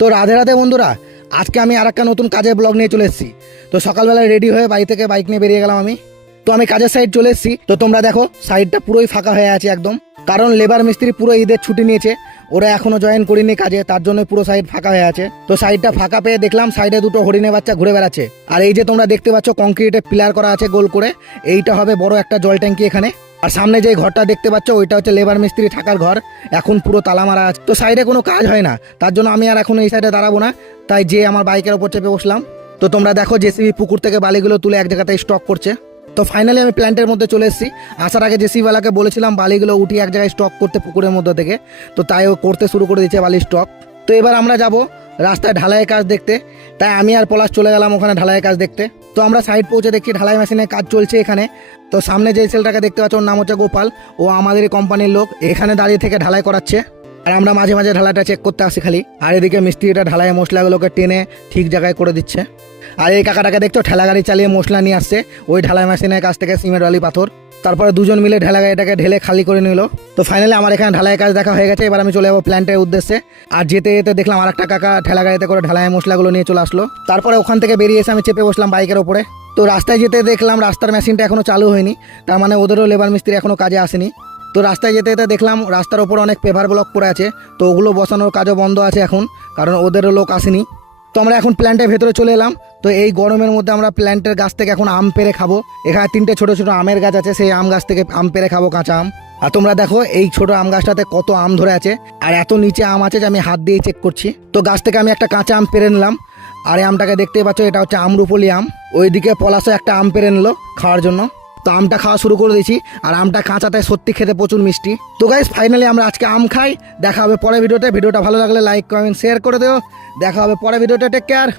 তো রাধে রাধে বন্ধুরা, আজকে আমি আর একটা নতুন কাজের ব্লগ নিয়ে চলে এসেছি। তো সকালবেলায় রেডি হয়ে বাড়ি থেকে বাইক নিয়ে বেরিয়ে গেলাম আমি। তো আমি কাজের সাইড চলে এসেছি। তো তোমরা দেখো সাইডটা পুরোই ফাঁকা হয়ে আছে একদম, কারণ লেবার মিস্ত্রি পুরো ঈদের ছুটি নিয়েছে, ওরা এখনো জয়েন করিনি কাজে, তার জন্য পুরো সাইড ফাঁকা হয়ে আছে। তো সাইডটা ফাঁকা পেয়ে দেখলাম সাইডে দুটো হরিণের বাচ্চা ঘুরে বেড়াচ্ছে। আর এই যে তোমরা দেখতে পাচ্ছ কংক্রিটের পিলার করা আছে গোল করে, এইটা হবে বড় একটা জল ট্যাঙ্কি এখানে। আর সামনে যে ঘরটা দেখতে পাচ্ছ ওইটা হচ্ছে লেবার মিস্ত্রি থাকার ঘর, এখন পুরো তালা মারা আছে। তো সাইডে কোনো কাজ হয় না, তার জন্য আমি আর এখন এই সাইডে দাঁড়াবো না, তাই যে আমার বাইকের ওপর চেপে বসলাম। তো তোমরা দেখো জেসিবি পুকুর থেকে বালিগুলো তুলে এক জায়গাতে স্টক করছে। তো ফাইনালি আমি প্ল্যান্টের মধ্যে চলে এসেছি। আসার আগে জেসিবিওয়ালাকে বলেছিলাম বালিগুলো উঠিয়ে এক জায়গায় স্টক করতে পুকুরের মধ্যে থেকে, তো তাই ও করতে শুরু করে দিচ্ছে বালি স্টক। তো এবার আমরা যাব রাস্তায় ঢালাইয়ের কাজ দেখতে, তাই আমি আর পলাশ চলে গেলাম ওখানে ঢালাইয়ের কাজ দেখতে। তো আমরা সাইড পৌঁছে দেখি ঢালাই মেশিনের কাজ চলছে এখানে। তো সামনে যে ছেলেটাকে দেখতে পাচ্ছ ওর নাম হচ্ছে গোপাল, ও আমাদেরই কোম্পানির লোক, এখানে দাঁড়িয়ে থেকে ঢালাই করাচ্ছে। আর আমরা মাঝে মাঝে ঢালাইটা চেক করতে আসি খালি। আর এদিকে মিস্ত্রিটা ঢালাই মশলাগুলোকে টেনে ঠিক জায়গায় করে দিচ্ছে। আর এই কাকাটাকে দেখছো ঠেলা গাড়ি চালিয়ে মশলা নিয়ে আসছে ওই ঢালাই মেশিনের কাছ থেকে, সিমেন্ট বালি পাথর। তারপরে দুজন মিলে ঢালা গাড়িটাকে ঢেলে খালি করে নিল। তো ফাইনালি আমার এখানে ঢালাইয়ের কাজ দেখা হয়ে গেছে। এবার আমি চলে যাবো প্ল্যান্টের উদ্দেশ্যে। আর যেতে যেতে দেখলাম আর একটা কাকা ঠেলা গাড়িতে করে ঢালাই মশলাগুলো নিয়ে চলে আসলো। তারপরে ওখান থেকে বেরিয়ে এসে আমি চেপে বসলাম বাইকের ওপরে। তো রাস্তায় যেতে দেখলাম রাস্তার মেশিনটা এখনো চালু হয়নি, তার মানে ওদেরও লেবার মিস্ত্রি এখনো কাজে আসেনি। তো রাস্তায় যেতে যেতে দেখলাম রাস্তার ওপর অনেক পেভার ব্লক পড়ে আছে, তো ওগুলো বসানোর কাজও বন্ধ আছে এখন, কারণ ওদেরও লোক আসেনি। তো আমরা এখন প্ল্যান্টের ভেতরে চলে এলাম। তো এই গরমের মধ্যে আমরা প্ল্যান্টের গাছ থেকে এখন আম পেড়ে খাবো। এখানে 3টে ছোট ছোট আমের গাছ আছে, সেই আম গাছ থেকে আম পেড়ে খাবো, কাঁচা আম। আর তোমরা দেখো এই ছোট আম গাছটাতে কত আম ধরে আছে, আর এত নিচে আম আছে যে আমি হাত দিয়ে চেক করছি। তো গাছ থেকে আমি একটা কাঁচা আম পেড়ে নিলাম। আর এই আমটাকে দেখতেই পাচ্ছ, এটা হচ্ছে আমরুপলি আম। ওইদিকে পলাশও একটা আম পেড়ে নিল খাওয়ার জন্য। তো আমটা খাওয়া শুরু করে দিয়েছি, আর আমটা কাঁচাতে সত্যি খেতে প্রচুর মিষ্টি। তো গাইস ফাইনালি আমরা আজকে আম খাই। দেখা হবে পরের ভিডিওতে। ভিডিওটা ভালো লাগলে লাইক কমেন্ট শেয়ার করে দিও। দেখা হবে পরের ভিডিওতে। Take care.